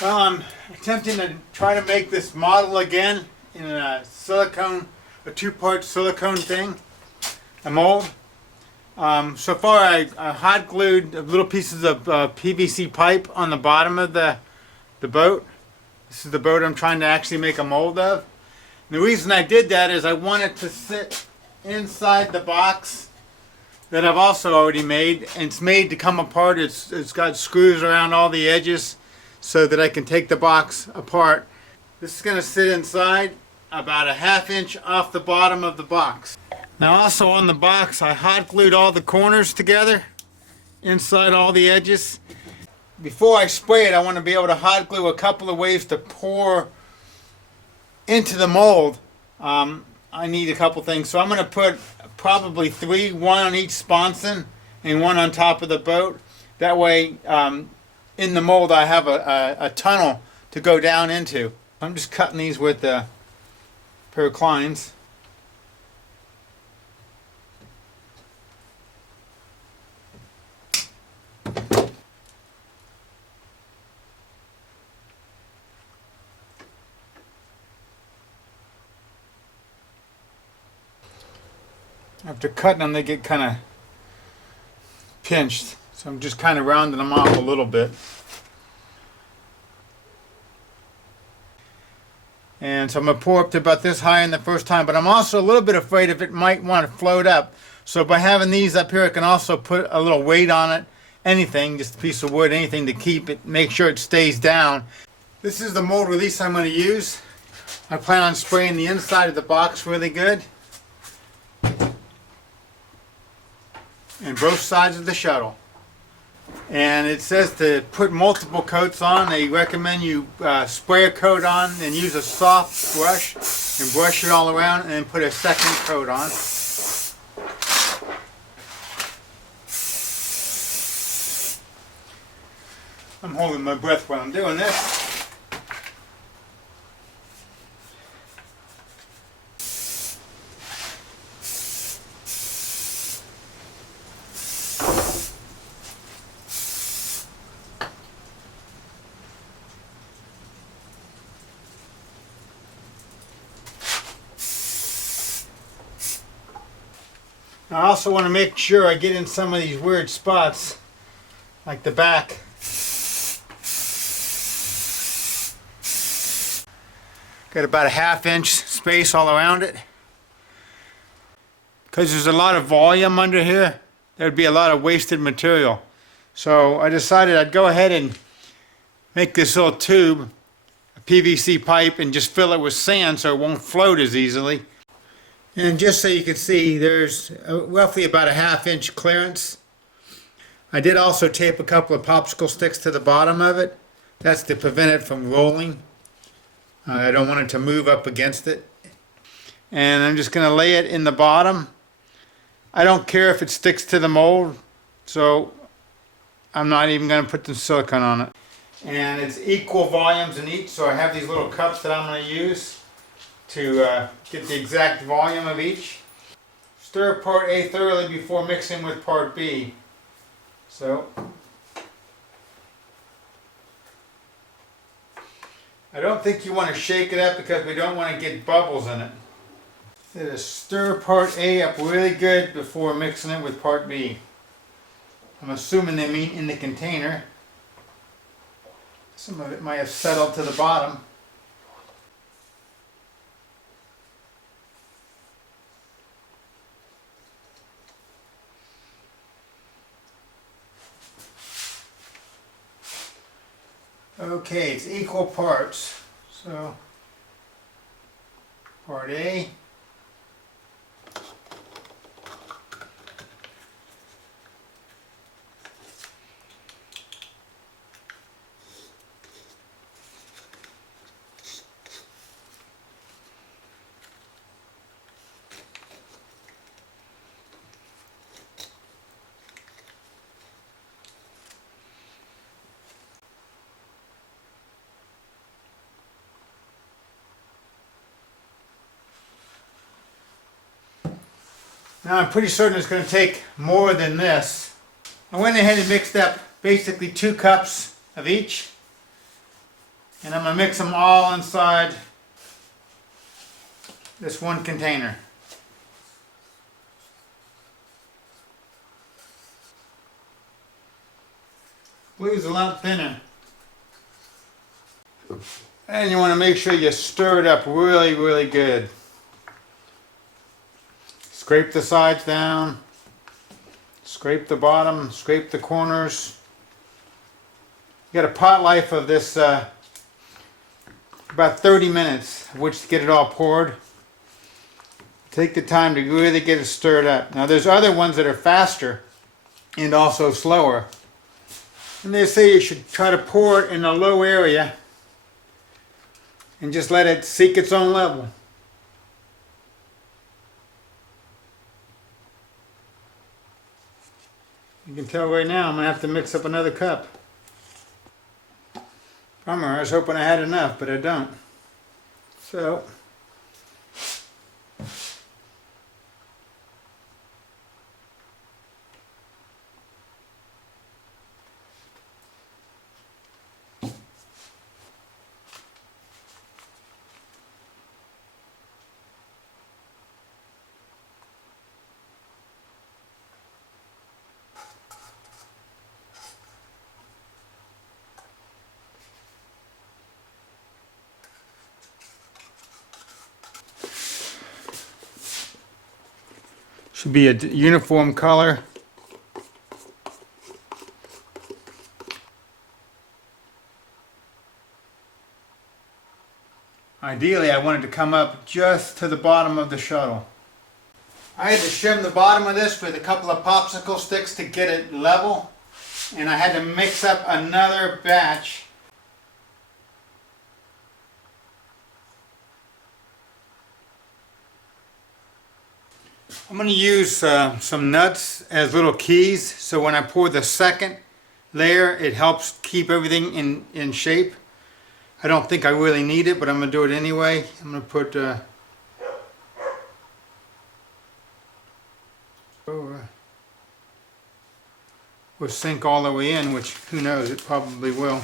Well, I'm attempting to try to make this model again in a two-part silicone thing, a mold. So far I hot glued little pieces of PVC pipe on the bottom of the boat. This is the boat I'm trying to actually make a mold of. And the reason I did that is I want it to sit inside the box that I've also already made. And it's made to come apart. It's got screws around all the edges so that I can take the box apart. This is going to sit inside about a ½ inch off the bottom of the box. Now also on the box I hot glued all the corners together inside all the edges. Before I spray it, I want to be able to hot glue a couple of ways to pour into the mold. I need a couple things, so I'm going to put probably three, one on each sponson and one on top of the boat. That way in the mold I have a tunnel to go down into. I'm just cutting these with a pair of Kleins. After cutting them, they get kind of pinched, so I'm just kind of rounding them off a little bit. And so I'm going to pour up to about this high in the first time, but I'm also a little bit afraid if it might want to float up. So by having these up here, I can also put a little weight on it, anything, just a piece of wood, anything to keep it, make sure it stays down. This is the mold release I'm going to use. I plan on spraying the inside of the box really good, and both sides of the shuttle. And it says to put multiple coats on. They recommend you spray a coat on and use a soft brush and brush it all around and then put a second coat on. I'm holding my breath while I'm doing this. I also want to make sure I get in some of these weird spots, like the back. Got about a ½ inch space all around it. Because there's a lot of volume under here, there'd be a lot of wasted material. So I decided I'd go ahead and make this little tube, a PVC pipe, and just fill it with sand so it won't float as easily. And just so you can see, there's roughly about a ½ inch clearance. I did also tape a couple of popsicle sticks to the bottom of it. That's to prevent it from rolling. I don't want it to move up against it. And I'm just going to lay it in the bottom. I don't care if it sticks to the mold, so I'm not even going to put the silicone on it. And it's equal volumes in each, so I have these little cups that I'm going to use to get the exact volume of each. Stir part A thoroughly before mixing with part B. So I don't think you want to shake it up because we don't want to get bubbles in it. So stir part A up really good before mixing it with part B. I'm assuming they mean in the container. Some of it might have settled to the bottom. Okay, it's equal parts. So, part A. Now I'm pretty certain it's going to take more than this. I went ahead and mixed up basically 2 cups of each. And I'm going to mix them all inside this one container. Glue's a lot thinner. And you want to make sure you stir it up really, really good. Scrape the sides down, scrape the bottom, scrape the corners. You got a pot life of this about 30 minutes, of which to get it all poured. Take the time to really get it stirred up. Now there's other ones that are faster and also slower. And they say you should try to pour it in a low area and just let it seek its own level. You can tell right now I'm going to have to mix up another cup. Bummer, I was hoping I had enough, but I don't. So, should be a uniform color. Ideally, I want it to come up just to the bottom of the shuttle. I had to shim the bottom of this with a couple of popsicle sticks to get it level, and I had to mix up another batch. I'm going to use some nuts as little keys, so when I pour the second layer it helps keep everything in shape. I don't think I really need it, but I'm going to do it anyway. I'm going to put will sink all the way in, which who knows, it probably will.